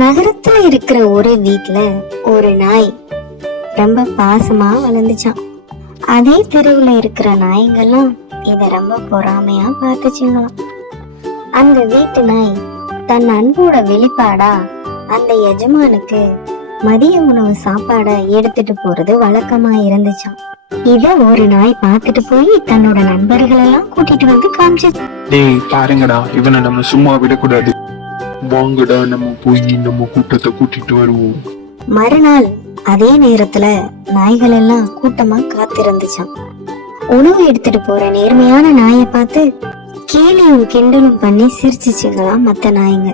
நகரத்துல இருக்கிற ஒரு வீட்ல ஒரு நாய் ரொம்ப பாசமா வளர்ந்துச்சான். அதே தெருவுல இருக்கிற நாய்ங்கெல்லாம் இத ரொம்ப பொறாமையா பார்த்துச்சுங்களாம். அந்த வீட்டு நாய் தன் அன்போட வெளிப்பாடா அந்த எஜமானுக்கு மதிய உணவு சாப்பாட எடுத்துட்டு போறது வழக்கமா இருந்துச்சான். இத ஒரு நாய் பார்த்துட்டு போய் தன்னோட நண்பர்கள் எல்லாம் கூட்டிட்டு வந்து காமிச்சு, டேய் பாருங்கடா, இவனை நம்ம சும்மா விடக்கூடாது, வாங்கடா நம்ம போய் நம்ம கூட்டத்தை கூட்டிட்டு வருவோம். மறுநாள் அதே நேரத்துல நாய்கள் எல்லாம் கூட்டமா காத்திருந்துச்சான். உணவு எடுத்துட்டு போற நேர்மையான நாயை பார்த்து கேலியும் கிண்டலும் பண்ணி சிரிச்சுச்சுங்களாம் மத்த நாய்ங்க.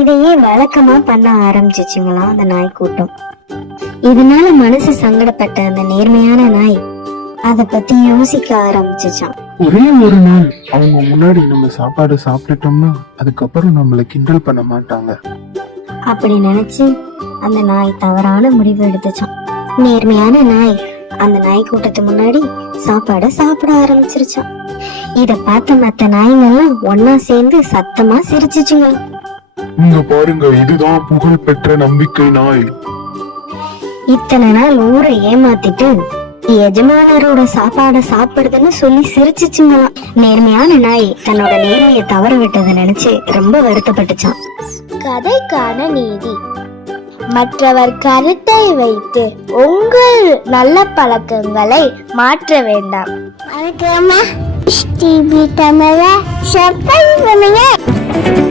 இதையே வழக்கமா பண்ண ஆரம்பிச்சுச்சுங்களாம் அந்த நாய் கூட்டம். இதனால மனசு சங்கடப்பட்ட அந்த நேர்மையான நாய் அத பத்தி யோசிக்க ஆரம்பிச்சுச்சான். ஒரே ஒரு நாள் அவங்க முன்னாடி நம்ம சாப்பாடு சாப்பிட்டுட்டோம்னா அதுக்கப்புறம் நம்மள கிண்டல் பண்ண மாட்டாங்க அப்படி நினைச்சு அந்த நாய் தவறான முடிவு எடுத்துச்சான். நேர்மையான நாய் அந்த நாய் கூட்டத்து முன்னாடி சாப்பாட சாப்பிட ஆரம்பிச்சிருச்சான். இத பார்த்த மத்த நாய்ங்கெல்லாம் ஒன்னா சேர்ந்து சத்தமா சிரிச்சுச்சுங்க. இங்க பாருங்க, இதுதான் புகழ் பெற்ற நம்பிக்கை நாய். இத்தனை நாள் ஊரை ஏமாத்திட்டு எஜமானரோட சாப்பாட சாப்பிடுதுன்னு சொல்லி சிரிச்சுச்சுங்களாம். நேர்மையான நாய் தன்னோட நேர்மையை தவற விட்டதை நினைச்சு ரொம்ப வருத்தப்பட்டுச்சான். கதைக்கான நீதி: மற்றவர் கருத்தை வைத்து உங்கள் நல்ல பழக்கங்களை மாற்ற வேண்டாம்.